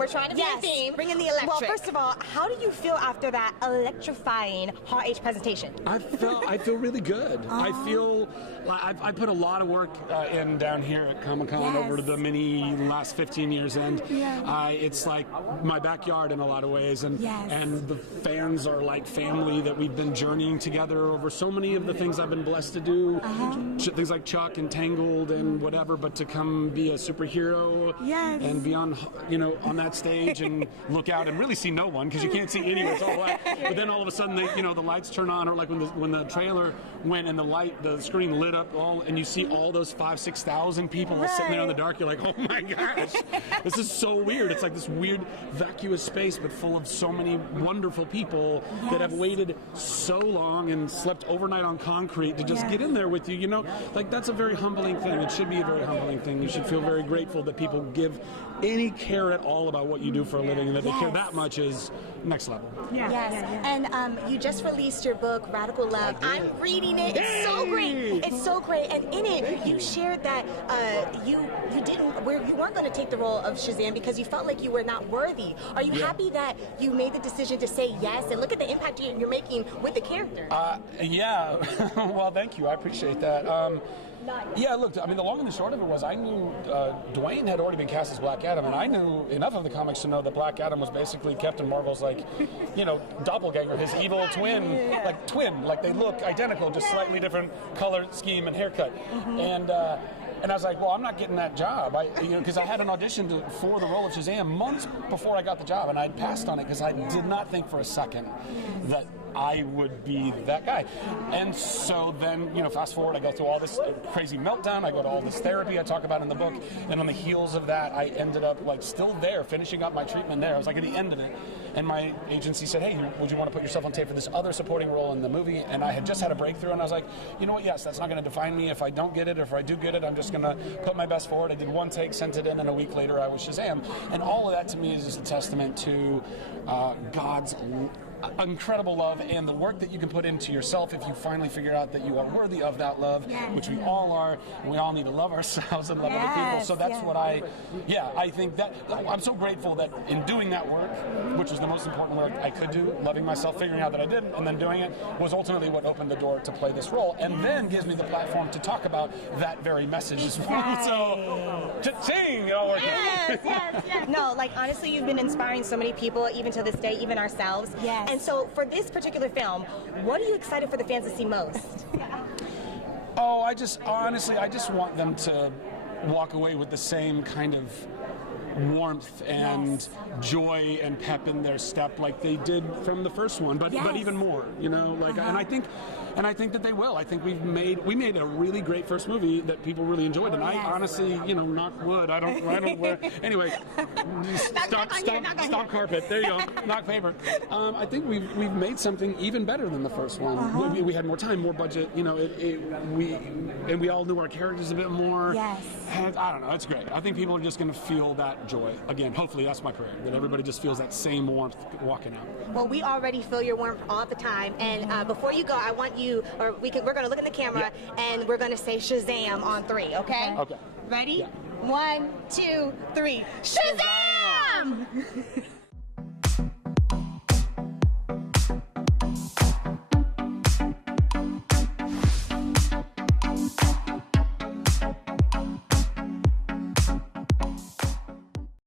We're trying to be a theme. Bring in the electric. Well, first of all, how do you feel after that electrifying Hall H presentation? I feel really good. I feel I put a lot of work in down here at Comic-Con over the last 15 years, and it's like my backyard in a lot of ways, and the fans are like family that we've been journeying together over so many of the things I've been blessed to do, things like Chuck and Tangled and whatever, but to come be a superhero and be on that stage and look out and really see no one because you can't see anyone, it's all black. But then all of a sudden the lights turn on, or like when the trailer went and the screen lit up and you see all those 5,000-6,000 people sitting there in the dark, you're like, oh my gosh, this is so weird. It's like this weird vacuous space but full of so many wonderful people that have waited so long and slept overnight on concrete to just get in there with you. Like that's a very humbling thing. It should be a very humbling thing. You should feel very grateful that people give any care at all about what you do for a living, and that they care that much is next level. And you just released your book, Radical Love. I'm reading it. It's so great. It's so great. And in it, you shared that you weren't going to take the role of Shazam because you felt like you were not worthy. Are you happy that you made the decision to say yes and look at the impact you're making with the character? Well, thank you. I appreciate that. Look, I mean, the long and the short of it was I knew Dwayne had already been cast as Black Adam, and I knew enough of the comics to know that Black Adam was basically Captain Marvel's, doppelganger, his evil twin, like they look identical, just slightly different color scheme and haircut. And I was like, well, I'm not getting that job, because I had an audition for the role of Shazam months before I got the job, and I passed on it because I did not think for a second that I would be that guy. And so then, fast forward, I go through all this crazy meltdown, I go to all this therapy I talk about in the book, and on the heels of that, I ended up still there, finishing up my treatment there. I was like at the end of it, and my agency said, hey, would you want to put yourself on tape for this other supporting role in the movie? And I had just had a breakthrough, and I was like, you know what, yes, that's not going to define me if I don't get it, or if I do get it, I'm just going to put my best forward. I did one take, sent it in, and a week later I was Shazam. And all of that to me is just a testament to God's incredible love and the work that you can put into yourself if you finally figure out that you are worthy of that love, which we all are, and we all need to love ourselves and love other people. So that's what I think that I'm so grateful that in doing that work, which was the most important work I could do, loving myself, figuring out that I didn't, and then doing it, was ultimately what opened the door to play this role, and then gives me the platform to talk about that very message as well. So, cha-ching, it all worked out. No, honestly, you've been inspiring so many people, even to this day, even ourselves. And so for this particular film, what are you excited for the fans to see most? I just want them to walk away with the same kind of warmth and joy and pep in their step like they did from the first one, but even more, and I think that they will. I think we made a really great first movie that people really enjoyed, and I honestly, knock wood. I don't wear. Anyway, stomp carpet. There you go. Knock paper. I think we've made something even better than the first one. We had more time, more budget. We all knew our characters a bit more. And I don't know. It's great. I think people are just going to feel that joy again. Hopefully, that's my prayer. That everybody just feels that same warmth walking out. Well, we already feel your warmth all the time. And before you go, I want you, we're going to look in the camera and we're going to say Shazam on 3. Okay? Okay. Ready? 1, 2, 3. Shazam!